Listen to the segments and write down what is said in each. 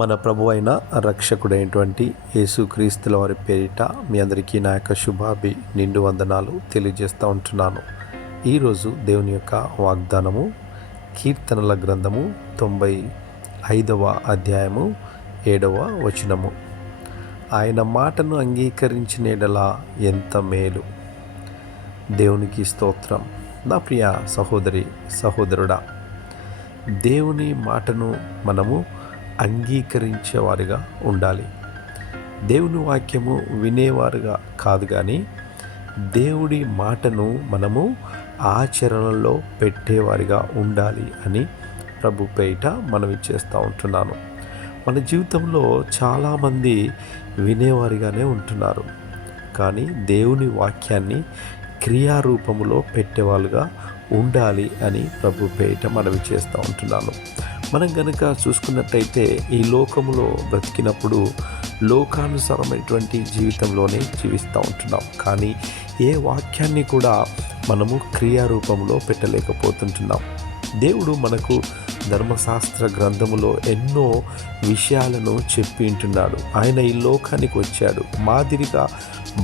మన ప్రభు అయిన రక్షకుడైనటువంటి యేసుక్రీస్తుల వారి పేరిట మీ అందరికీ నా యొక్క శుభాభి నిండు వందనాలు తెలియజేస్తూ ఉంటున్నాను. ఈరోజు దేవుని యొక్క వాగ్దానము కీర్తనల గ్రంథము 95వ అధ్యాయము 7వ వచనము. ఆయన మాటను అంగీకరించిన యెడల ఎంత మేలు. దేవునికి స్తోత్రం. నా ప్రియ సహోదరి సహోదరుడా, దేవుని మాటను మనము అంగీకరించేవారుగా ఉండాలి. దేవుని వాక్యము వినేవారుగా కాదు, కానీ దేవుడి మాటను మనము ఆచరణలో పెట్టేవారిగా ఉండాలి అని ప్రభు పేరిట మనవి చేస్తూ ఉంటున్నాను. మన జీవితంలో చాలామంది వినేవారిగానే ఉంటున్నారు, కానీ దేవుని వాక్యాన్ని క్రియారూపములో పెట్టేవాళ్ళుగా ఉండాలి అని ప్రభు పేరిట మనవి చేస్తూ ఉంటున్నాను. మనం కనుక చూసుకున్నట్టయితే ఈ లోకములో బ్రతికినప్పుడు లోకానుసారమైనటువంటి జీవితంలోనే జీవిస్తూ ఉంటున్నాం, కానీ ఏ వాక్యాన్ని కూడా మనము క్రియారూపంలో పెట్టలేకపోతుంటున్నాం. దేవుడు మనకు ధర్మశాస్త్ర గ్రంథములో ఎన్నో విషయాలను చెప్పి ఉంటున్నాడు. ఆయన ఈ లోకానికి వచ్చాడు, మాదిరిగా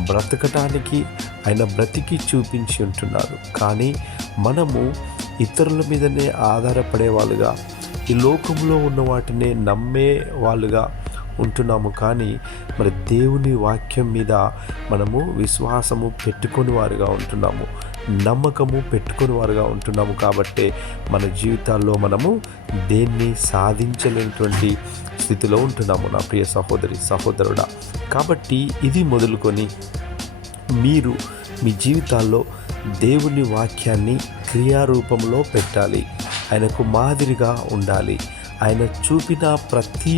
బ్రతకటానికి ఆయన బ్రతికి చూపించి ఉంటున్నాడు. కానీ మనము ఇతరుల మీదనే ఆధారపడే వాళ్ళుగా, ఈ లోకంలో ఉన్న వాటినే నమ్మే వాళ్ళుగా ఉంటున్నాము. కానీ మరి దేవుని వాక్యం మీద మనము విశ్వాసము పెట్టుకొని వారుగా ఉంటున్నాము, నమ్మకము పెట్టుకొని వారుగా ఉంటున్నాము. కాబట్టి మన జీవితాల్లో మనము దేన్ని సాధించలేనటువంటి స్థితిలో ఉంటున్నాము నా ప్రియ సహోదరి సహోదరుడా. కాబట్టి ఇది మొదలుకొని మీరు మీ జీవితాల్లో దేవుని వాక్యాన్ని క్రియారూపంలో పెట్టాలి. ఆయనకు మాదిరిగా ఉండాలి. ఆయన చూపిన ప్రతి